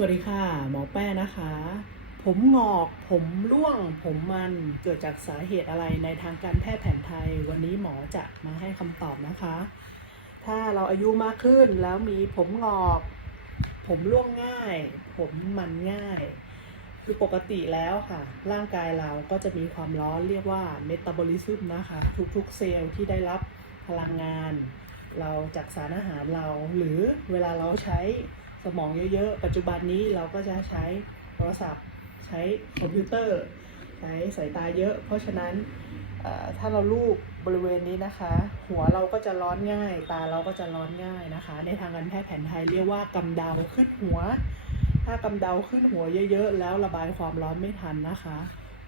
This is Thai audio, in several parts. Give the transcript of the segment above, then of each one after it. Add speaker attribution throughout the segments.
Speaker 1: สวัสดีค่ะ หมอแป้นะคะ ผมงอกผมร่วง ผมมันเกิดจากสาเหตุอะไรในทางการแพทย์แผนไทย วันนี้หมอจะมาให้คำตอบนะคะ ถ้าเราอายุมากขึ้นแล้วมีผมงอก ผมร่วงง่าย ผมมันง่าย คือปกติแล้วค่ะ ร่างกายเราก็จะมีความร้อนเรียกว่าเมตาบอลิซึมนะคะ ทุกๆเซลล์ที่ได้รับพลังงาน เราจากสารอาหารเราหรือเวลาเราใช้ สมองเยอะๆ ปัจจุบันนี้เราก็จะใช้โทรศัพท์ ใช้คอมพิวเตอร์ ใช้สายตาเยอะ เพราะฉะนั้นถ้าเราลูบบริเวณนี้นะคะ หัวเราก็จะร้อนง่าย ตาเราก็จะร้อนง่ายนะคะ ในทางการแพทย์แผนไทยเรียกว่ากำเดาขึ้นหัว ถ้ากำเดาขึ้นหัวเยอะๆ แล้วระบายความร้อนไม่ทันนะคะ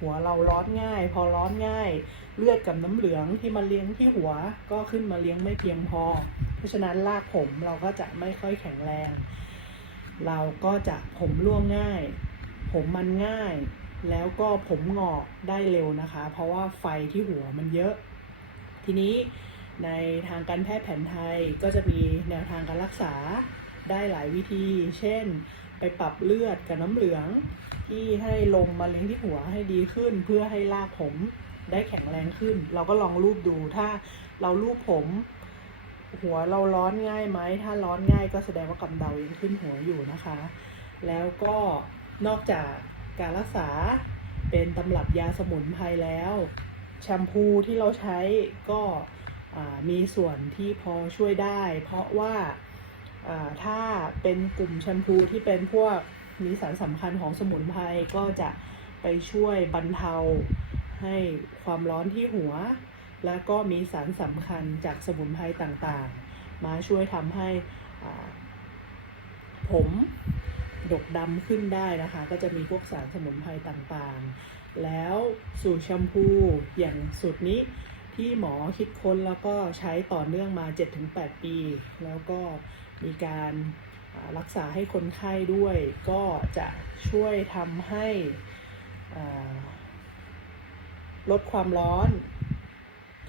Speaker 1: หัวเราร้อนง่าย พอร้อนง่าย เลือดกับน้ำเหลืองที่มาเลี้ยงที่หัวก็ขึ้นมาเลี้ยงไม่เพียงพอ เพราะฉะนั้นรากผมเราก็จะไม่ค่อยแข็งแรง เราก็จะผมร่วงง่าย ผมมันง่าย แล้วก็ผมงอกได้เร็วนะคะ เพราะว่าไฟที่หัวมันเยอะ ทีนี้ในทางการแพทย์แผนไทยก็จะมีแนวทางการรักษาได้หลายวิธี เช่น ไปปรับเลือดกับน้ำเหลือง ที่ให้ลมมาเลี้ยงที่หัวให้ดีขึ้น เพื่อให้รากผมได้แข็งแรงขึ้น เราก็ลองรูปดูถ้าเรารูปผม หัวเราร้อนง่ายไหม ถ้าร้อนง่ายก็แสดงว่ากำเดายังขึ้นหัวอยู่นะคะ แล้วก็นอกจากการรักษาเป็นตำรับยาสมุนไพรแล้ว แชมพูที่เราใช้ก็มีส่วนที่พอช่วยได้ เพราะว่าถ้าเป็นกลุ่มแชมพูที่เป็นพวกมีสารสำคัญของสมุนไพรก็จะไปช่วยบรรเทาให้ความร้อนที่หัว แล้วก็มีสารสำคัญจากสมุนไพรต่างๆ มาช่วยทำให้ผมดกดำขึ้นได้นะคะ ก็จะมีพวกสารสมุนไพรต่างๆ แล้วสูตรแชมพูอย่างสูตรนี้ที่หมอคิดค้นแล้วก็ใช้ต่อเนื่องมา 7-8 ปี แล้วก็มีการรักษาให้คนไข้ด้วย ก็จะช่วยทำให้ลดความร้อน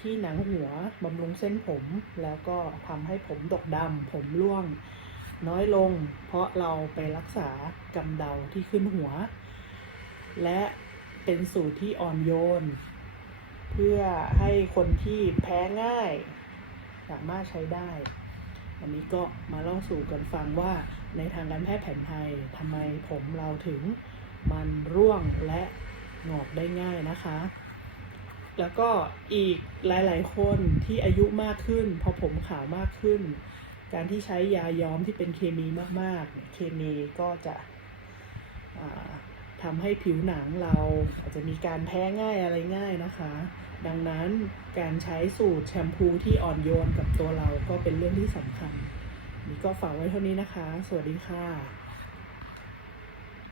Speaker 1: ที่หนังหัวบำรุงเส้นผม แล้วก็ทำให้ผมดกดำผมร่วง น้อยลง เพราะเราไปรักษากำเดาที่ขึ้นหัว และเป็นสูตรที่อ่อนโยน เพื่อให้คนที่แพ้ง่าย สามารถใช้ได้วันนี้ก็มาเล่าสู่กันฟังว่าในทางการแพทย์แผนไทยทำไมผมเราถึงมันร่วงและงอกได้ง่ายนะคะ แล้วก็อีกหลาย ๆ คนที่อายุมากขึ้น พอผมขาวมากขึ้น การที่ใช้ยาย้อมที่เป็นเคมีมากๆเนี่ยเคมีก็จะทำให้ผิวหนังเราอาจจะมีการแพ้ง่ายอะไรง่ายนะคะ ดังนั้นการใช้สูตรแชมพูที่อ่อนโยนกับตัวเราก็เป็นเรื่องที่สำคัญนี่ก็ฝากไว้เท่านี้นะคะ สวัสดีค่ะ